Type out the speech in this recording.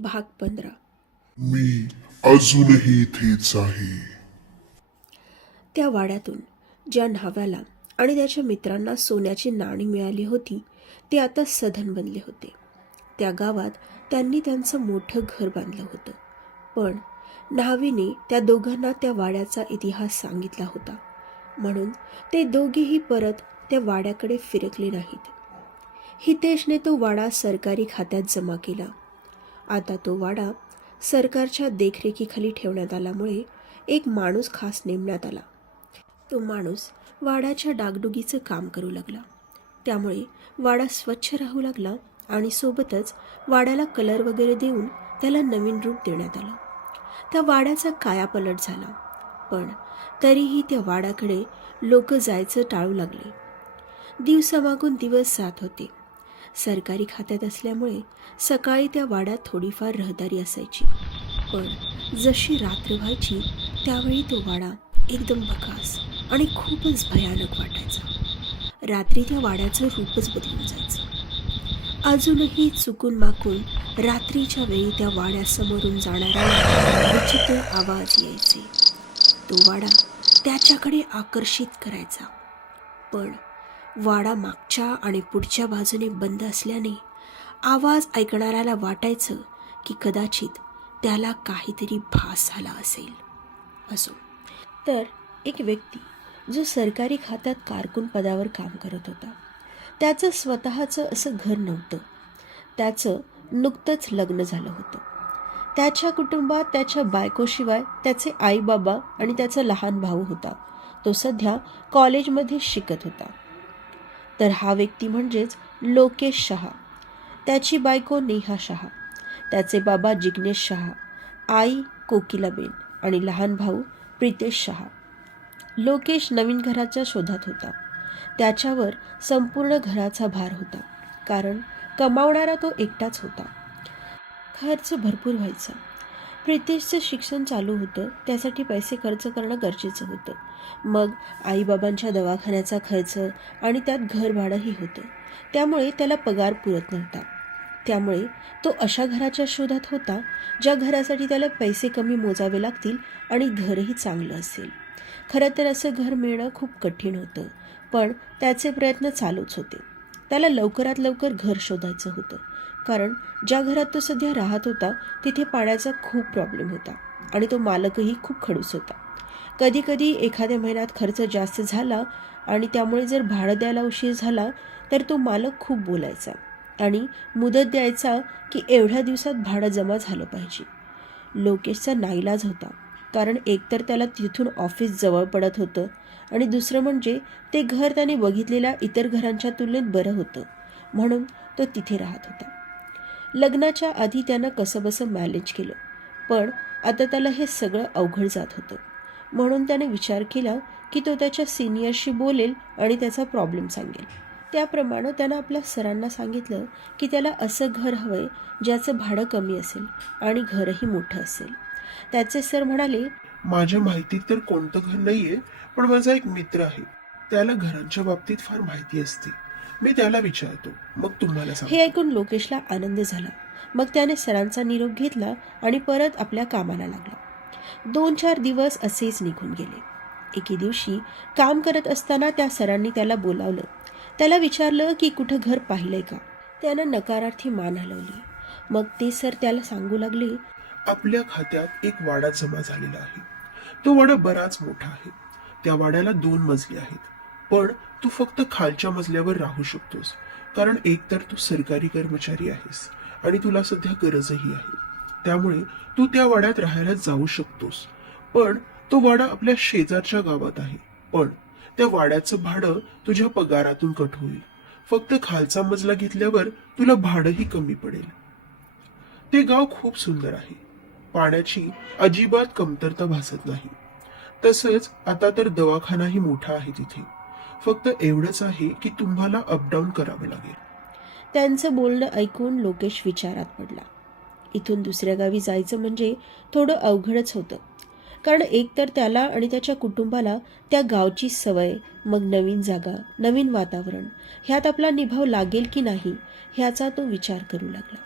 भाग 15. मी अजूनही इथेच आहे. त्या वाड्यातून ज्या न्हाव्याला आणि त्याच्या मित्रांना सोन्याची नाणी मिळाली होती ते आता सधन बनले होते. त्या गावात त्यांनी त्यांचं मोठं घर बांधलं होतं. पण न्हावीने त्या दोघांना त्या वाड्याचा इतिहास सांगितला होता, म्हणून ते दोघेही परत त्या वाड्याकडे फिरकले नाहीत. हितेशने तो वाडा सरकारी खात्यात जमा केला. आता तो वाडा सरकारच्या देखरेखीखाली ठेवण्यात आल्यामुळे एक माणूस खास नेमण्यात आला. तो माणूस वाड्याच्या डागडुगीचं काम करू लागला. त्यामुळे वाडा स्वच्छ राहू लागला आणि सोबतच वाड्याला कलर वगैरे देऊन त्याला नवीन रूप देण्यात आलं. त्या वाड्याचा कायापालट झाला, पण तरीही त्या वाड्याकडे लोक जायचं टाळू लागले. दिवसामागून दिवस जात होते. सरकारी खात्यात असल्यामुळे सकाळी त्या वाड्यात थोडीफार रहदारी असायची, पण जशी रात्र व्हायची त्यावेळी तो वाडा एकदम बकास आणि खूपच भयानक वाटायचा. रात्री त्या वाड्याचं रूपच बदलून जायचं. अजूनही चुकून माकून रात्रीच्या वेळी त्या वाड्यासमोरून जाणाऱ्याला विचित्र आवाज यायचे. तो वाडा त्याच्याकडे आकर्षित करायचा, पण वाडा मागच्या आणि पुढच्या बाजूने बंद असल्याने आवाज ऐकणाऱ्याला वाटायचं की कदाचित त्याला काहीतरी भास झाला असेल. असो, तर एक व्यक्ती जो सरकारी खात्यात कारकून पदावर काम करत होता. त्याचं स्वतःचं असं घर नव्हतं. त्याचं नुकतंच लग्न झालं होतं. त्याच्या कुटुंबात त्याच्या बायकोशिवाय त्याचे आई बाबा आणि त्याचा लहान भाऊ होता. तो सध्या कॉलेजमध्ये शिकत होता. तर हा व्यक्ती म्हणजेच लोकेश शहा. त्याची बायको नेहा शहा, त्याचे बाबा जिग्नेश शहा, आई कोकिलाबेन आणि लहान भाऊ प्रितेश शहा. लोकेश नवीन घराच्या शोधात होता. त्याच्यावर संपूर्ण घराचा भार होता, कारण कमावणारा तो एकटाच होता. खर्च भरपूर व्हायचा. प्रितेशचं शिक्षण चालू होतं, त्यासाठी पैसे खर्च करणं गरजेचं होतं. मग आईबाबांच्या दवाखान्याचा खर्च आणि त्यात घर भाडंही होतं. त्यामुळे त्याला पगार पुरत नव्हता. त्यामुळे तो अशा घराच्या शोधात होता ज्या घरासाठी त्याला पैसे कमी मोजावे लागतील आणि घरही चांगलं असेल. खरं तर असं घर मिळणं खूप कठीण होतं, पण त्याचे प्रयत्न चालूच होते. त्याला लवकरात लवकर घर शोधायचं होतं, कारण ज्या घरात तो सध्या राहत होता तिथे पाण्याचा खूप प्रॉब्लेम होता आणि तो मालकही खूप खडूस होता. कधी कधी एखाद्या महिन्यात खर्च जास्त झाला आणि त्यामुळे जर भाडं द्यायला उशीर झाला तर तो मालक खूप बोलायचा आणि मुदत द्यायचा की एवढ्या दिवसात भाडं जमा झालं पाहिजे. लोकेशचा नाईलाज होता, कारण एकतर त्याला तिथून ऑफिस जवळ पडत होतं आणि दुसरं म्हणजे ते घर त्याने बघितलेल्या इतर घरांच्या तुलनेत बरं होतं, म्हणून तो तिथे राहत होता. लग्नाच्या आधी त्यानं कसंबसं मॅनेज केलं, पण आता त्याला हे सगळं अवघड जात होतं. म्हणून त्याने विचार केला की तो त्याच्या सिनियरशी बोलेल आणि त्याचा प्रॉब्लेम सांगेल. त्याप्रमाणे त्यानं आपल्या सरांना सांगितलं की त्याला असं घर हवंय ज्याचं भाडं कमी असेल आणि घरही मोठं असेल. त्याचे सर म्हणाले, माझ्या माहितीत तर कोणतं घर नाहीये, पण माझा एक मित्र आहे. त्याला घरांच्या बाबतीत फार माहिती असते. मी त्याला विचारतो, मग तुम्हाला हे सांगतो. ऐकून लोकेशला आनंद झाला. मग त्याने सरांचा निरोप घेतला आणि परत आपल्या कामाला लागला. 2-4 दिवस असेच निघून गेले. एके दिवशी काम करत असताना त्या सरांनी त्याला बोलावलं. त्याला विचारलं की कुठं घर पाहिलंय का. त्यानं नकारार्थी मान हलवली. मग ते सर त्याला सांगू लागले, आपल्या खात्यात एक वाडा जमा झालेला आहे. तो वाडा बराच मोठा आहे. त्या वाड्याला 2 मजले आहेत, पण तू फक्त खालच्या मजल्यावर राहू शकतोस, कारण एकतर तू सरकारी कर्मचारी आहेस आणि तुला सध्या गरजही आहे. त्यामुळे तू त्या वाड्यात राहायला जाऊ शकतोस, पण तो वाडा आपल्या शेजारच्या गावात आहे. पण त्या वाड्याचं भाडं तुझ्या पगारातून कट होईल. फक्त खालचा मजला घेतल्यावर तुला भाडंही कमी पडेल. ते गाव खूप सुंदर आहे. पाण्याची अजिबात कमतरता भासत नाही. तसंच आता तर दवाखानाही मोठा आहे तिथे. फक्त एवढंच आहे की तुम्हाला अपडाऊन करावं लागेल. त्यांचं बोलणं ऐकून लोकेश विचारात पडला. इथून दुसऱ्या गावी जायचं म्हणजे थोडं अवघडच होतं, कारण एकतर त्याला आणि त्याच्या कुटुंबाला त्या गावची सवय, मग नवीन जागा, नवीन वातावरण, ह्यात आपला निभाव लागेल की नाही ह्याचा तो विचार करू लागला.